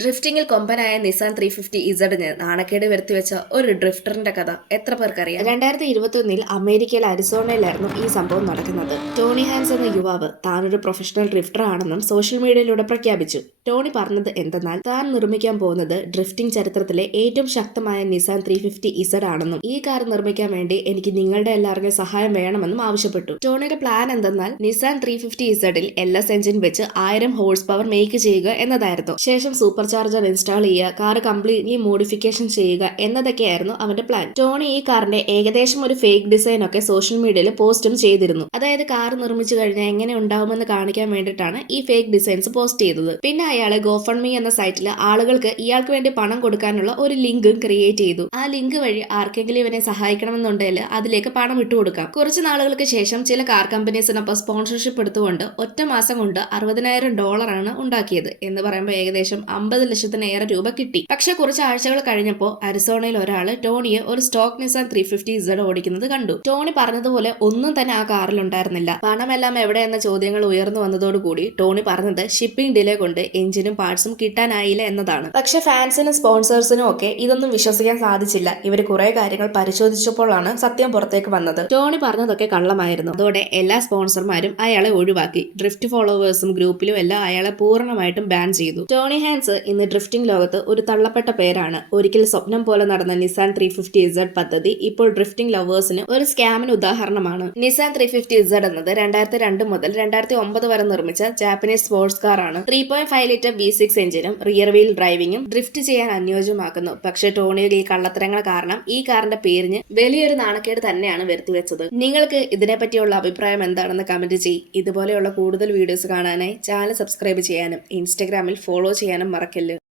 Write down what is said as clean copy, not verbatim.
ഡ്രിഫ്റ്റിംഗിൽ കൊമ്പനായ Nissan 350 ഇസഡിന് നാണക്കേട് വരുത്തിവെച്ച ഒരു ഡ്രിഫ്റ്ററിന്റെ കഥ എത്ര പേർക്കറിയാം? 2021 അമേരിക്കയിലെ അരിസോണയിലായിരുന്നു ഈ സംഭവം നടക്കുന്നത്. ടോണി ഹാൻസ് എന്ന യുവാവ് താനൊരു പ്രൊഫഷണൽ ഡ്രിഫ്റ്റർ ആണെന്നും സോഷ്യൽ മീഡിയയിലൂടെ പ്രഖ്യാപിച്ചു. ടോണി പറഞ്ഞത് എന്തെന്നാൽ താൻ നിർമ്മിക്കാൻ പോകുന്നത് ഡ്രിഫ്റ്റിംഗ് ചരിത്രത്തിലെ ഏറ്റവും ശക്തമായ നിസാൻ 350 ഇസഡ് ആണെന്നും ഈ കാർ നിർമ്മിക്കാൻ വേണ്ടി എനിക്ക് നിങ്ങളുടെ എല്ലാവരുടെയും സഹായം വേണമെന്നും ആവശ്യപ്പെട്ടു. ടോണിയുടെ പ്ലാൻ എന്തെന്നാൽ നിസാൻ 350 ഇസഡിൽ LS എഞ്ചിൻ വെച്ച് 1000 ഹോഴ്സ് പവർ മേക്ക് ചെയ്യുക എന്നതായിരുന്നു. ശേഷം സൂപ്പർ ചാർജർ ഇൻസ്റ്റാൾ ചെയ്യുക, കാർ കംപ്ലീറ്റ്ലി മോഡിഫിക്കേഷൻ ചെയ്യുക എന്നതൊക്കെയായിരുന്നു അവന്റെ പ്ലാൻ. ടോണി ഈ കാറിന്റെ ഏകദേശം ഒരു ഫേക്ക് ഡിസൈൻ ഒക്കെ സോഷ്യൽ മീഡിയയിൽ പോസ്റ്റും ചെയ്തിരുന്നു. അതായത് കാർ നിർമ്മിച്ചു കഴിഞ്ഞാൽ എങ്ങനെ ഉണ്ടാവുമെന്ന് കാണിക്കാൻ വേണ്ടിയിട്ടാണ് ഈ ഫേക്ക് ഡിസൈൻസ് പോസ്റ്റ് ചെയ്തത്. പിന്നെ അയാള് ഗോഫണ്ട്മി എന്ന സൈറ്റിൽ ആളുകൾക്ക് ഇയാൾക്ക് വേണ്ടി പണം കൊടുക്കാനുള്ള ഒരു ലിങ്കും ക്രിയേറ്റ് ചെയ്തു. ആ ലിങ്ക് വഴി ആർക്കെങ്കിലും ഇവനെ സഹായിക്കണമെന്നുണ്ടെങ്കിൽ അതിലേക്ക് പണം ഇട്ടുകൊടുക്കാം. കുറച്ച് നാളുകൾക്ക് ശേഷം ചില കാർ കമ്പനീസിനൊപ്പം സ്പോൺസർഷിപ്പ് എടുത്തുകൊണ്ട് ഒറ്റ മാസം കൊണ്ട് $60,000 ഉണ്ടാക്കിയത്. എന്ന് പറയുമ്പോൾ ഏകദേശം 50 ലക്ഷത്തിലേറെ രൂപ കിട്ടി. പക്ഷെ കുറച്ച് ആഴ്ചകൾ കഴിഞ്ഞപ്പോൾ അരിസോണയിൽ ഒരാള് ടോണിയെ ഒരു സ്റ്റോക്ക് നിസാൻ 350 ഇസഡ് ഓടിക്കുന്നത് കണ്ടു. ടോണി പറഞ്ഞതുപോലെ ഒന്നും തന്നെ ആ കാറിൽ ഉണ്ടായിരുന്നില്ല. പണമെല്ലാം എവിടെ എന്ന ചോദ്യങ്ങൾ ഉയർന്നു വന്നതോടുകൂടി ടോണി പറഞ്ഞത് ഷിപ്പിംഗ് ഡിലേ കൊണ്ട് എഞ്ചിനും പാർട്സും കിട്ടാനായില്ല എന്നതാണ്. പക്ഷെ ഫാൻസിനും സ്പോൺസേഴ്സിനും ഒക്കെ ഇതൊന്നും വിശ്വസിക്കാൻ സാധിച്ചില്ല. ഇവര് കുറെ കാര്യങ്ങൾ പരിശോധിച്ചപ്പോഴാണ് സത്യം പുറത്തേക്ക് വന്നത്. ടോണി പറഞ്ഞതൊക്കെ കള്ളമായിരുന്നു. അതോടെ എല്ലാ സ്പോൺസർമാരും അയാളെ ഒഴിവാക്കി. ഡ്രിഫ്റ്റ് ഫോളോവേഴ്സും ഗ്രൂപ്പിലും എല്ലാം അയാളെ പൂർണ്ണമായിട്ടും ബാൻ ചെയ്തു. ടോണി ഹാൻസ് ഇന്ന് ഡ്രിഫ്റ്റിംഗ് ലോകത്ത് ഒരു തള്ളപ്പെട്ട പേരാണ്. ഒരിക്കൽ സ്വപ്നം പോലെ നടന്ന നിസാൻ 350 ഇസഡ് പദ്ധതി ഇപ്പോൾ ഡ്രിഫ്റ്റിംഗ് ലവേഴ്സിന് ഒരു സ്കാമിന് ഉദാഹരണമാണ്. നിസാൻ 350 ഇസഡ് എന്നത് 2002 മുതൽ 2009 വരെ നിർമ്മിച്ച ജാപ്പനീസ് സ്പോർട്സ് കാർ ആണ്. 3.5 ലിറ്റർ V6 എഞ്ചിനും റിയർ വീൽ ഡ്രൈവിംഗും ഡ്രിഫ്റ്റ് ചെയ്യാൻ അനുയോജ്യമാക്കുന്നു. പക്ഷേ ടോണിയുടെ ഈ കള്ളത്തരങ്ങൾ കാരണം ഈ കാറിന്റെ പേരിന് വലിയൊരു നാണക്കേട് തന്നെയാണ് വരുത്തിവെച്ചത്. നിങ്ങൾക്ക് ഇതിനെപ്പറ്റിയുള്ള അഭിപ്രായം എന്താണെന്ന് കമന്റ് ചെയ്യ്. ഇതുപോലെയുള്ള കൂടുതൽ വീഡിയോസ് കാണാനായി ചാനൽ സബ്സ്ക്രൈബ് ചെയ്യാനും ഇൻസ്റ്റഗ്രാമിൽ ഫോളോ ചെയ്യാനും മറക്കല്ല്.